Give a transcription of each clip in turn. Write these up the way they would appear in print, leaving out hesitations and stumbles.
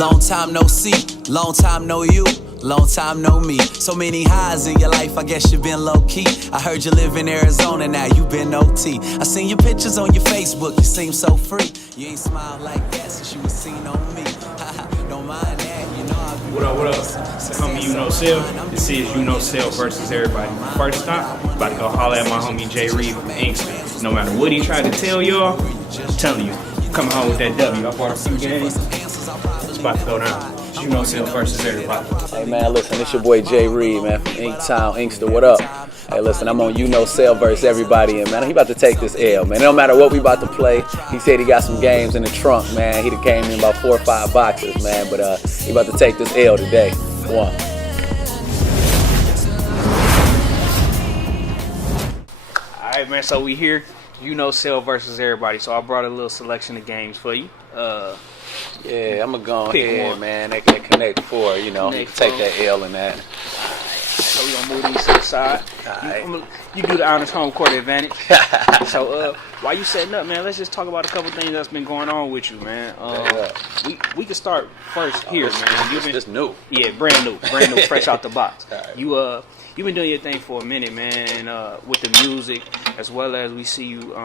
Long time no see, long time no you, long time no me. So many highs in your life, I guess you've been low-key. I heard you live in Arizona, now you been OT. I seen your pictures on your Facebook, you seem so free. You ain't smiled like that since you was seen on me. Don't mind that, you know I've been. What up? It's the homie Uknowcell. This is Uknowcell versus everybody. First stop, about to go holler at my homie J. Reed from Inkster. No matter what he tried to tell y'all, I'm telling you, coming home with that W. I bought a few games. It's about to go down. Uknowcell versus everybody. Hey man, listen, it's your boy J. Reed, man, from Inktown, Inkster. What up? Hey, listen, I'm on Uknowcell versus everybody, and man, he about to take this L, man. It don't matter what we about to play. He said he got some games in the trunk, man. He done came in about 4 or 5 boxes, man. But he about to take this L today. Come on. All right, man. So we here, Uknowcell versus everybody. So I brought a little selection of games for you. Yeah, I'm gonna go ahead, one. man. That Connect 4, you know, Connect take 4. that L in that. So we gonna move these to the side. Alright. You do the honors home court advantage. So while you setting up, man, let's just talk about a couple things that's been going on with you, man. We can start first here, man. You've been just new. Yeah, brand new, fresh out the box. Right. You've been doing your thing for a minute, man. With the music, as well as we see you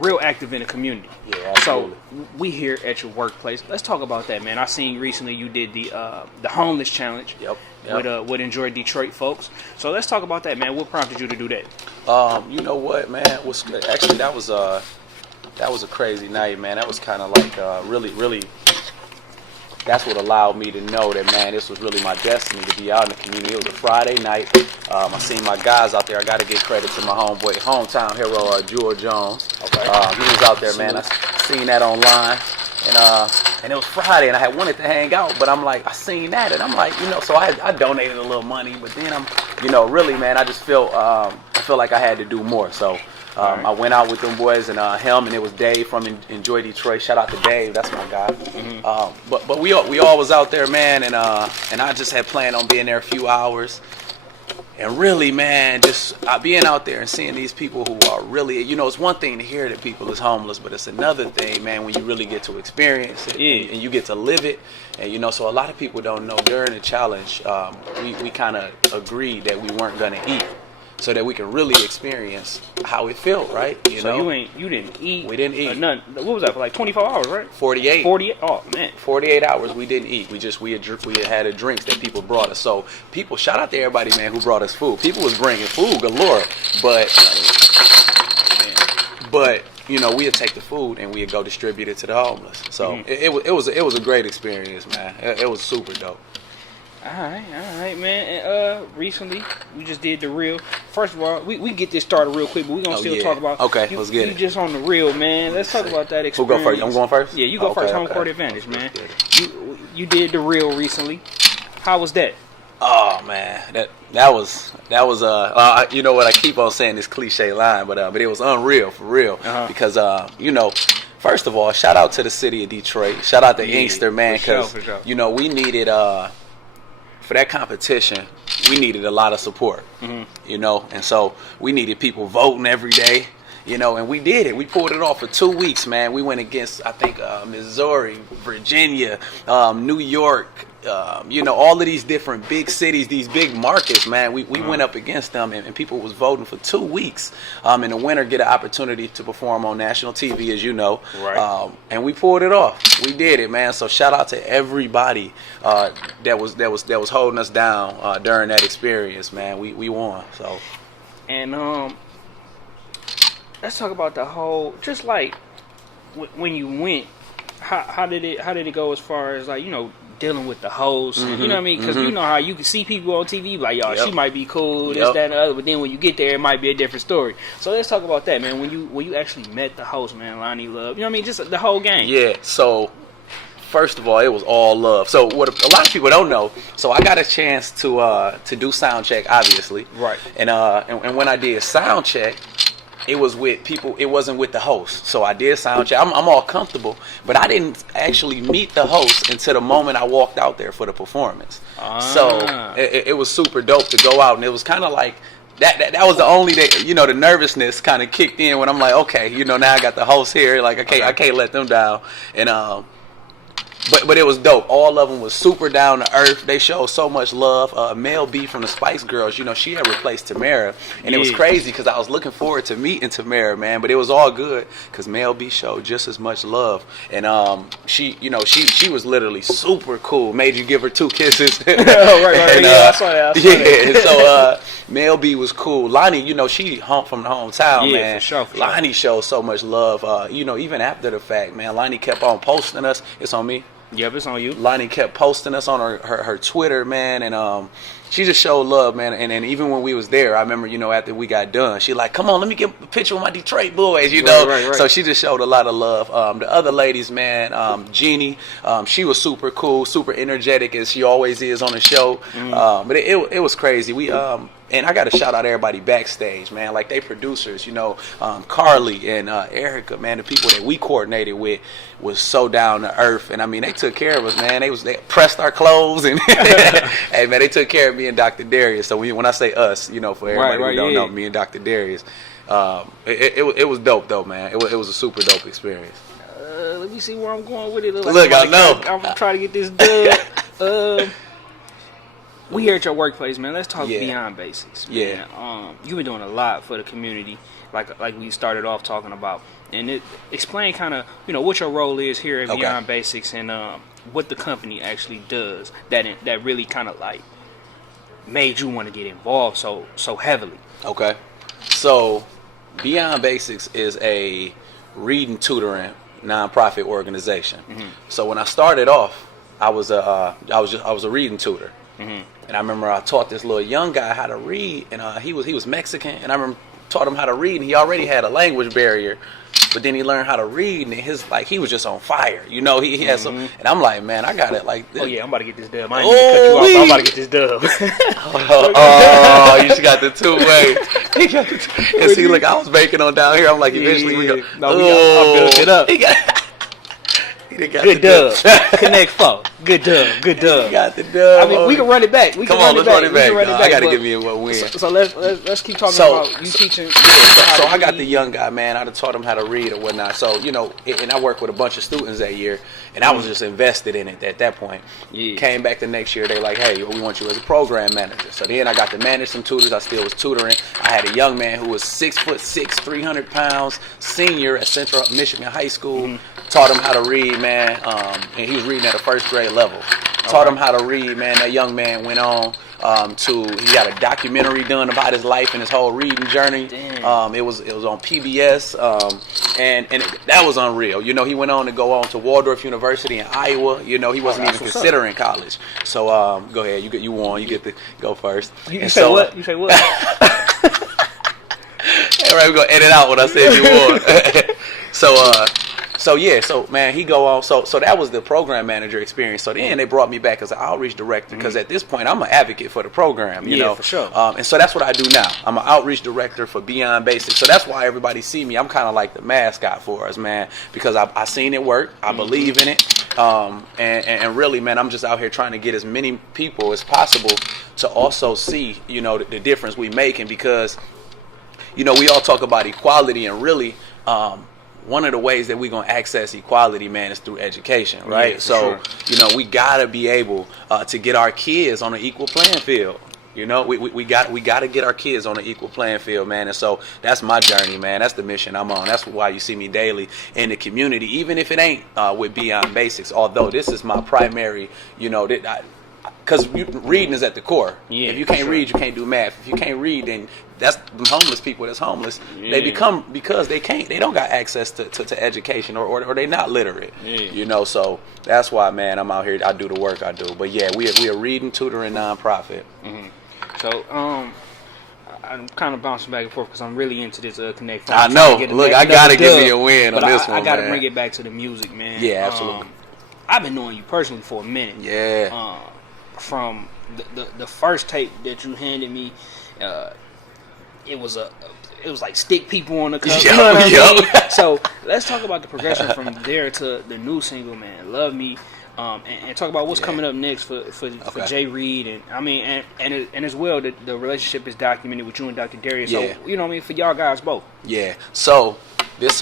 real active in the community. Yeah, absolutely. So we here at your workplace. Let's talk about that, man. I seen recently you did the homeless challenge. Yep. With Enjoy Detroit folks. So let's talk about that, man. What prompted you to do that? You know what, man? Actually that was a crazy night, man. That was kind of like really. That's what allowed me to know that, man, this was really my destiny to be out in the community. It was a Friday night. I seen my guys out there. I got to give credit to my hometown hero, Jewel Jones. Okay. He was out there, man. I seen that online. And it was Friday, and I had wanted to hang out, but I'm like, I seen that, and I'm like, you know, so I donated a little money, but then I'm, you know, really, man, I just feel like I had to do more. So I went out with them boys and him, and it was Dave from Enjoy Detroit. Shout out to Dave, that's my guy. Mm-hmm. But we all was out there, man, and I just had planned on being there a few hours. And really, man, just being out there and seeing these people who are really, you know, it's one thing to hear that people is homeless, but it's another thing, man, when you really get to experience it and you get to live it. And, you know, so a lot of people don't know during the challenge, we kind of agreed that we weren't going to eat so that we can really experience how it felt, right? You know? You didn't eat. We didn't eat. None. What was that, for like 24 hours, right? 48. 48. Oh man. 48 hours we didn't eat. We had drinks that people brought us. So people, shout out to everybody, man, who brought us food. People was bringing food galore, but you know, we'd take the food and we'd go distribute it to the homeless. So it was a great experience, man. It was super dope. All right, man. And recently we just did the reel. First of all, we get this started real quick, but we gonna still talk about. Okay, let's get it. You just on the reel, man. Let's talk about that experience. Who go first? I'm going first. Yeah, you go first. Home court advantage, man. You did the reel recently. How was that? Oh man, that was you know what, I keep on saying this cliche line, but it was unreal for real because you know. First of all, shout out to the city of Detroit. Shout out to Inkster, man, because you know we needed for that competition, we needed a lot of support, you know, and so we needed people voting every day, you know, and we did it. We pulled it off for 2 weeks, man. We went against, I think, Missouri, Virginia, New York, you know, all of these different big cities, these big markets, man. We went up against them, and people was voting for 2 weeks. And the winner get an opportunity to perform on national TV, as you know. Right. And we pulled it off. We did it, man. So shout out to everybody that was holding us down during that experience, man. We won. So. And let's talk about the whole, just like when you went, how did it go as far as, like, you know, dealing with the host, you know what I mean? Because you know how you can see people on TV like, y'all, she might be cool, this, that, and the other, but then when you get there, it might be a different story. So let's talk about that, man. When you actually met the host, man, Lonnie Love, you know what I mean? Just the whole game. Yeah. So first of all, it was all love. So what a lot of people don't know. So I got a chance to do sound check, obviously. Right. And when I did sound check, it was with people. It wasn't with the host. So I did sound check. I'm all comfortable, but I didn't actually meet the host until the moment I walked out there for the performance. So it was super dope to go out, and it was kind of like that was the only day, you know, the nervousness kind of kicked in when I'm like, okay, you know, now I got the host here, like I can't let them down. And But it was dope. All of them was super down to earth. They showed so much love. Mel B from the Spice Girls, you know, she had replaced Tamara, and it was crazy because I was looking forward to meeting Tamara, man. But it was all good because Mel B showed just as much love, and she, you know, she was literally super cool. Made you give her 2 kisses. right. And, I saw that. So Mel B was cool. Lonnie, you know, she from the hometown, man. For sure. Lonnie showed so much love. You know, even after the fact, man, Lonnie kept on posting us. It's on me. Yep, it's on you. Lonnie kept posting us on her Twitter, man, and she just showed love, man. And even when we was there, I remember, you know, after we got done, she like, come on, let me get a picture with my Detroit boys, you know. Right. So she just showed a lot of love. The other ladies, man, Jeannie, she was super cool, super energetic as she always is on the show. But it was crazy. We and I got to shout out everybody backstage, man. Like they producers, you know, Carly and Erica, man. The people that we coordinated with was so down to earth, and I mean, they took care of us, man. They pressed our clothes, and hey, man, they took care of me and Dr. Darius. So when I say us, you know, for everybody who don't know, me and Dr. Darius, it was dope though, man. It was a super dope experience. Let me see where I'm going with it. Look, I know. I'm gonna try to get this done. We here at your workplace, man. Let's talk beyond basics. Man. Yeah. You've been doing a lot for the community, like we started off talking about, and explain kind of, you know, what your role is here at Beyond Basics, and what the company actually does that really kind of like made you want to get involved so heavily. Okay. So Beyond Basics is a reading tutoring nonprofit organization. So when I started off, I was a reading tutor. And I remember I taught this little young guy how to read, and he was Mexican, and I remember taught him how to read, and he already had a language barrier, but then he learned how to read, and he was just on fire, you know. He had some, and I'm like, man, I got it like this. Oh yeah, I'm about to get this dub. I ain't even cut you off. I'm about to get this dub. Oh, you just got the 2-way. And see, look, I was banking on down here. I'm like, eventually we go. No, I built it up. Good dub. Connect 4. Good dub. Got the dub. I mean, we can run it back. Come on, let's run it back. I got to give me a win. So let's keep talking about you teaching. So I got the young guy, man. I taught him how to read or whatnot. So, you know, and I worked with a bunch of students that year, and I was just invested in it at that point. Came back the next year, they like, hey, we want you as a program manager. So then I got to manage some tutors. I still was tutoring. I had a young man who was 6'6", 300 pounds, senior at Central Michigan High School. Taught him how to read, man, and he was reading at a first grade level. Taught him how to read, man. That young man went on he got a documentary done about his life and his whole reading journey. It was on PBS, and that was unreal. You know, he went on to go on to Waldorf University in Iowa. You know, he wasn't even considering college. So go ahead, you won. You get to go first. You say what? You say what? All right, we're gonna edit out what I said you won. So man, he go on. So that was the program manager experience. So then they brought me back as an outreach director because at this point I'm an advocate for the program. You know, for sure. And so that's what I do now. I'm an outreach director for Beyond Basics. So that's why everybody see me. I'm kind of like the mascot for us, man, because I seen it work. I believe in it. And really, man, I'm just out here trying to get as many people as possible to also see, you know, the difference we making, because, you know, we all talk about equality, and really, one of the ways that we're going to access equality, man, is through education, right? So, you know, we got to be able to get our kids on an equal playing field. You know, we got to get our kids on an equal playing field, man. And so that's my journey, man. That's the mission I'm on. That's why you see me daily in the community, even if it ain't with Beyond Basics, although this is my primary, you know, because reading is at the core. If you can't read, you can't do math. If you can't read, then that's homeless people that's homeless. They become, because they don't got access to education, or they not literate. You know, so that's why, man, I'm out here. I do the work I do. But yeah, we a reading tutoring nonprofit. So I'm kind of bouncing back and forth because I'm really into this Connect. I know. Look, I gotta give me a win on this one. I gotta bring it back to the music, man. Yeah, absolutely. I've been knowing you personally for a minute. Yeah. From the first tape that you handed me, it was like stick people on the cover. You know what I mean? So let's talk about the progression from there to the new single, man, Love Me, and talk about what's coming up next for Jay Reed, and I mean, and as well, the relationship is documented with you and Dr. Darius. So you know what I mean, for y'all guys both. Yeah. So this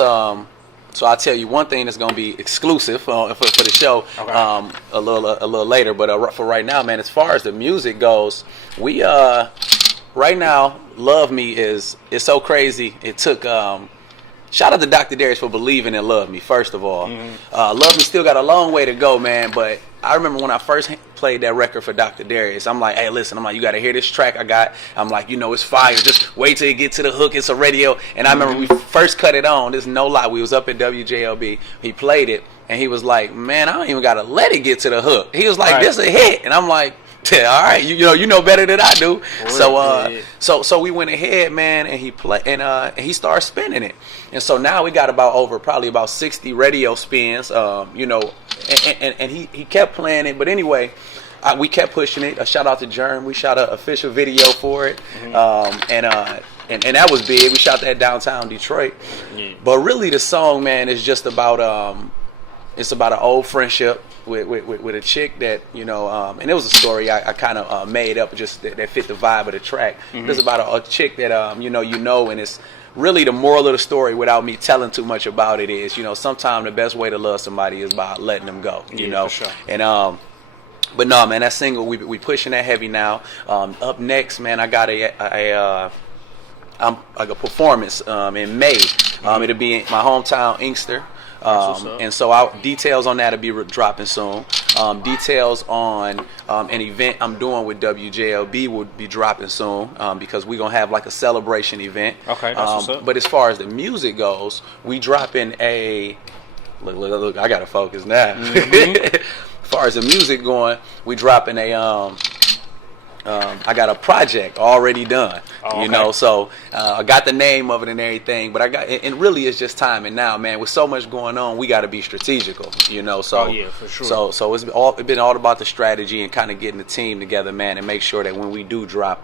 So I'll tell you one thing that's gonna be exclusive for the show a little later. But for right now, man, as far as the music goes, we right now, Love Me is so crazy. It took shout out to Dr. Darius for believing in Love Me, first of all. Love Me still got a long way to go, man, but I remember when I first played that record for Dr. Darius, I'm like, hey, listen, I'm like, you got to hear this track I got. I'm like, you know, it's fire. Just wait till you get to the hook. It's a radio. And I remember we first cut it on. There's no lie. We was up at WJLB. He played it, and he was like, man, I don't even got to let it get to the hook. He was like, this a hit. And I'm like, yeah, all right, you know better than I do. So we went ahead, man, and he started spinning it. And so now we got probably about 60 radio spins, you know, and he kept playing it. But anyway, we kept pushing it. A shout out to Germ. We shot an official video for it. And that was big. We shot that downtown Detroit. But really the song, man, is just about it's about an old friendship with a chick that, you know, and it was a story I kind of made up just that fit the vibe of the track. It's about a chick that you know, and it's really the moral of the story, without me telling too much about it, is, you know, sometimes the best way to love somebody is by letting them go, you know. For sure. And but no, man, that single we pushing that heavy now. Up next, man, I got a performance in May. It'll be in my hometown, Inkster. And so details on that will be dropping soon. Details on an event I'm doing with WJLB will be dropping soon, because we're going to have like a celebration event. Okay, that's what's up. But as far as the music goes, we dropping a... Look, I got to focus now. As far as the music going, we dropping a... I got a project already done, you know, so I got the name of it and everything, but and really it's just timing now, man. With so much going on, we got to be strategical, you know. So for sure. So it's been all about the strategy and kind of getting the team together, man, and make sure that when we do drop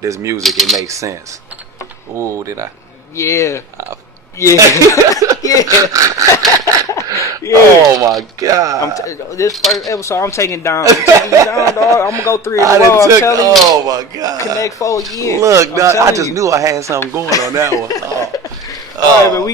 this music, it makes sense. Ooh, did I? Yeah. Yeah. Oh my God! This first episode, I'm taking down. Dog. I'm gonna go 3 in a row. I'm telling you. Oh my God! Connect 4 again. Look, I just knew I had something going on that one. All right, but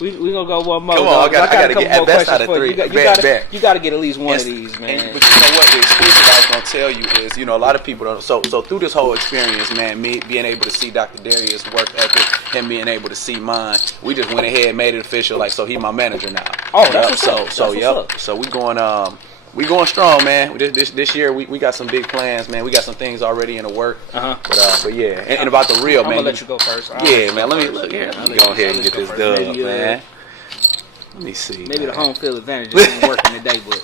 we gonna go one more. Come on, I gotta get at best out of 3. You gotta get at least one of these, man. But you know what? The exclusive I was gonna tell you is, you know, a lot of people don't. So through this whole experience, man, me being able to see Dr. Darius' work ethic, him being able to see mine, we just went ahead and made it official. Like, so he my manager now. Oh, that's what's up. So we going strong, man. This year we got some big plans, man. We got some things already in the work. But yeah, and about the real, man. I'm gonna let you go first. Man. Let me go ahead and get this done, man. Let me see. Maybe the home field advantage isn't working today, but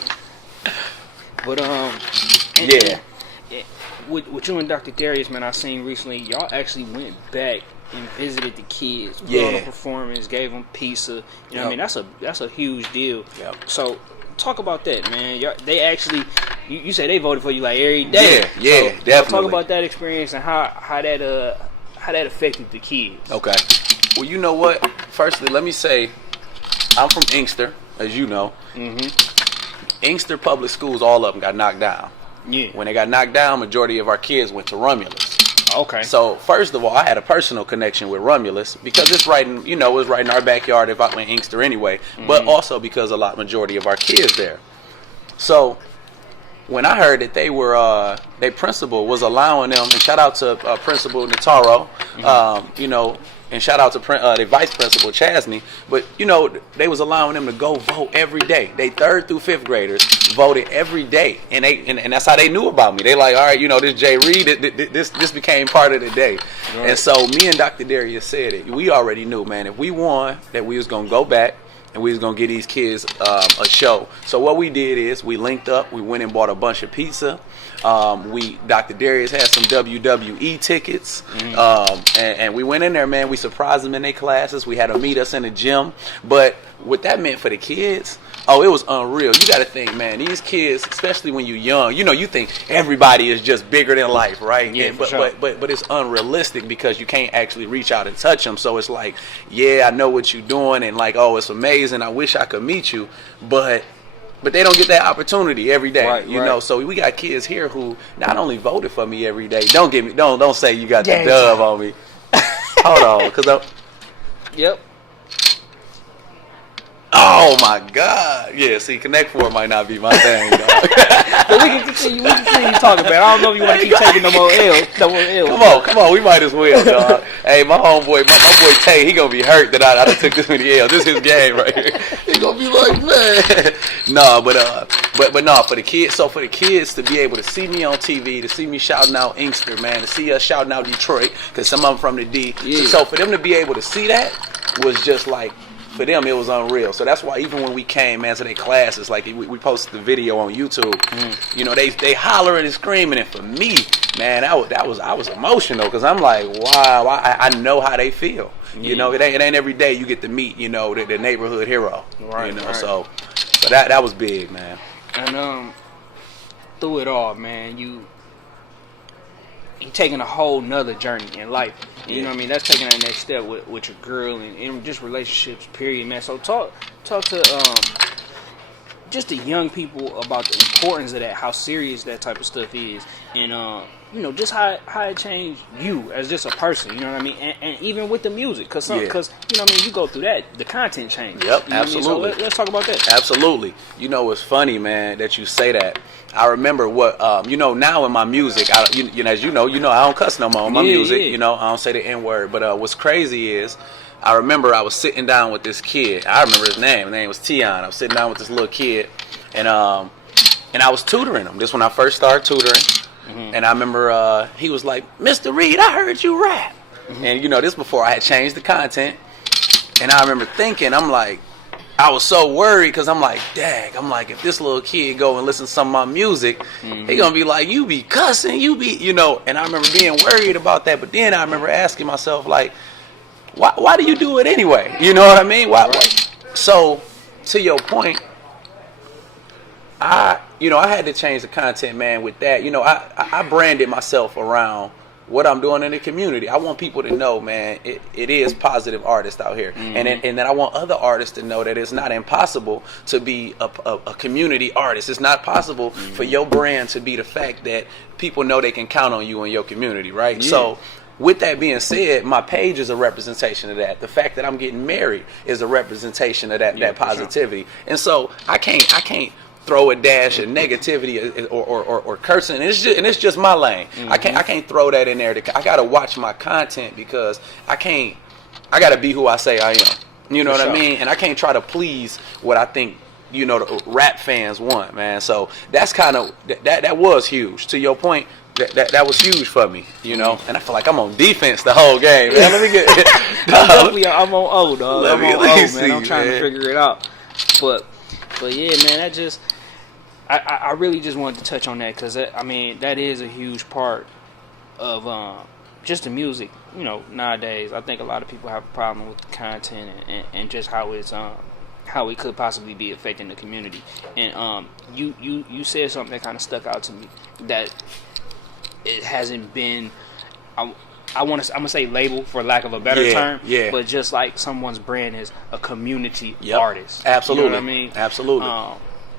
with you and Dr. Darius, man, I seen recently y'all actually went back and visited the kids, put on a performance, gave them pizza. You know what I mean? That's a huge deal. So talk about that, man. They actually, you say they voted for you like every day. Yeah, so definitely. Talk about that experience and how that affected the kids. Okay. Well, you know what? Firstly, let me say, I'm from Inkster, as you know. Inkster public schools, all of them got knocked down. Yeah. When they got knocked down, majority of our kids went to Romulus. Okay. So first of all, I had a personal connection with Romulus because it's right in, it was right in our backyard if I went Inkster anyway. But also because majority of our kids there. So when I heard that their principal was allowing them, and shout out to Principal Nataro, and shout out to the vice principal Chasney, but they was allowing them to go vote every day. They 3rd through 5th graders voted every day, and that's how they knew about me. They like, all right, this Jay Reed, this became part of the day. Right. And so me and Dr. Darius said it. We already knew, man, if we won, that we was gonna go back and we was gonna get these kids a show. So what we did is we linked up. We went and bought a bunch of pizza. Dr. Darius had some WWE tickets, and we went in there, man. We surprised them in their classes. We had them meet us in the gym. But what that meant for the kids, it was unreal. You got to think, man, these kids, especially when you're young, you think everybody is just bigger than life, right? Yeah, but it's unrealistic because you can't actually reach out and touch them. So it's like, yeah, I know what you're doing, and like, oh, it's amazing. I wish I could meet you, but they don't get that opportunity every day, right. So we got kids here who not only voted for me every day. Don't say you got the dub on me. Hold on, Yep. Oh my God! Yeah, see, Connect Four might not be my thing, dog. But we can continue talking about it. I don't know if you want to keep taking no more L. Come on, we might as well, dog. Hey, my homeboy, my boy Tay, he gonna be hurt that I took this many L's. This is his game right here. He gonna be like, man. No, but no, for the kids. So for the kids to be able to see me on TV, to see me shouting out Inkster, man, to see us shouting out Detroit, because some of them from the D. Yeah. So for them to be able to see that was just like, for them, it was unreal. So that's why even when we came, man, to their classes, like we posted the video on YouTube, you know, they hollering and screaming. And for me, man, I was emotional, because I'm like, wow, I know how they feel. You know, it ain't every day you get to meet, you know, the neighborhood hero. Right. You know, right. so that was big, man. And through it all, man, you taking a whole nother journey in life. You know what I mean? That's taking that next step with your girl and just relationships, period, man. So talk to just the young people about the importance of that, how serious that type of stuff is, and you know, just how it changed you as just a person. You know what I mean? And even with the music, because you know what I mean, you go through that, the content changes. Yep, you know absolutely. What I mean? So let's talk about that. Absolutely. You know, it's funny, man, that you say that. I remember what you know, now in my music, as you know, I don't cuss no more in my music. Yeah. You know, I don't say the N word. But what's crazy is, I remember I was sitting down with this kid. I remember his name. His name was Tion. I was sitting down with this little kid, and I was tutoring him. This when I first started tutoring, and I remember he was like, "Mr. Reed, I heard you rap," and you know, this before I had changed the content, and I remember thinking, I'm like, I was so worried, because I'm like, dang, I'm like, if this little kid go and listen to some of my music, he gonna be like, you be cussing, you know, and I remember being worried about that. But then I remember asking myself, like, why do you do it anyway? You know what I mean? Why? So, to your point, I had to change the content, man, with that. You know, I branded myself around what I'm doing in the community. I want people to know, man, it is positive artists out here. And then I want other artists to know that it's not impossible to be a community artist. It's not possible for your brand to be the fact that people know they can count on you in your community, right? Yeah. So with that being said, my page is a representation of that. The fact that I'm getting married is a representation of that positivity. Sure. And so I can't throw a dash of negativity or cursing. It's just my lane. I can't throw that in there. I gotta watch my content, because I gotta be who I say I am. You know what I mean? And I can't try to please what I think, you know, the rap fans want, man. So that's kind of that was huge. To your point, that was huge for me, you know. And I feel like I'm on defense the whole game, man. Let me get. I'm on O, dog. I'm on O, man. I'm trying to figure it out. But yeah, man, that just. I really just wanted to touch on that, because I mean, that is a huge part of just the music. You know, nowadays I think a lot of people have a problem with the content and just how it could possibly be affecting the community. And you said something that kind of stuck out to me, that it hasn't been. I'm gonna say label, for lack of a better term, but just like someone's brand is a community artist. Absolutely, you know what I mean? Absolutely.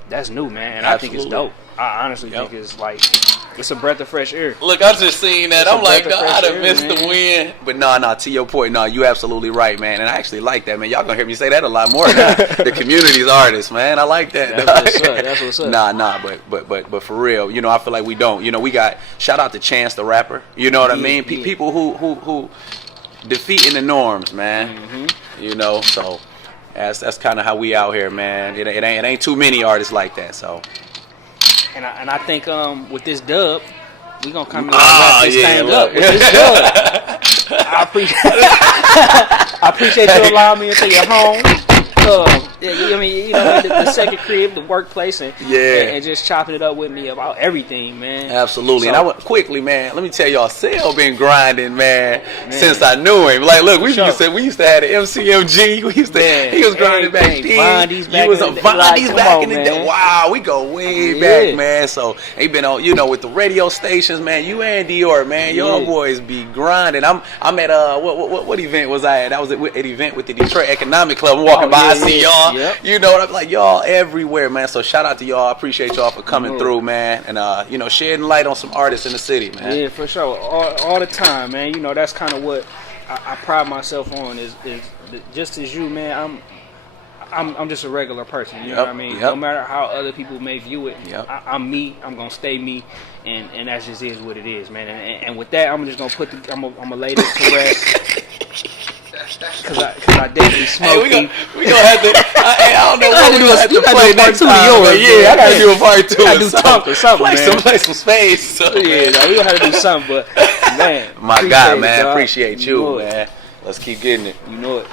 That's new, man, and I think it's dope. I honestly think it's like, it's a breath of fresh air. Look, I just seen that. I'm like, I done missed the win. But no, to your point, no, you absolutely right, man. And I actually like that, man. Y'all gonna hear me say that a lot more now. The community's artists, man. I like that. That's what's up. Nah, but for real, you know, I feel like we don't. You know, we got, shout out to Chance the Rapper. You know what I mean? People who defeating the norms, man. You know, so. That's kind of how we out here, man. It ain't too many artists like that, so. And I think with this dub, we gonna come in and wrap this thing up with this dub. I appreciate you allowing me into your home. I mean, you know, the second crib, the workplace, and just chopping it up with me about everything, man. Absolutely. So, and I went quickly, man. Let me tell y'all, Sale been grinding, man, since I knew him. Like, look, we used to have the MCMG. He was grinding back then. He was on Vondies back in the day. Wow, we go way back, man. So he been on, you know, with the radio stations, man. You and Dior, man, y'all boys be grinding. I'm at what event was I at? That was an event with the Detroit Economic Club. I'm walking by. I see y'all, you know, I'm like, y'all everywhere, man. So shout out to y'all. I appreciate y'all for coming through, man, and you know, shedding light on some artists in the city, man. Yeah, for sure, all the time, man. You know, that's kind of what I pride myself on is just as you, man. I'm just a regular person. You know what I mean? No matter how other people may view it, I'm me. I'm gonna stay me, and that just is what it is, man. And with that, I'm just gonna I'm gonna lay this to rest. Cause I definitely smoke. Hey, we gonna have to. I don't know what we gonna have to play next time. Yeah, I gotta do a part 2 or something. Play some space. So. Yeah, we gonna have to do something. But man, my God, man, appreciate you, man. Let's keep getting it. You know it.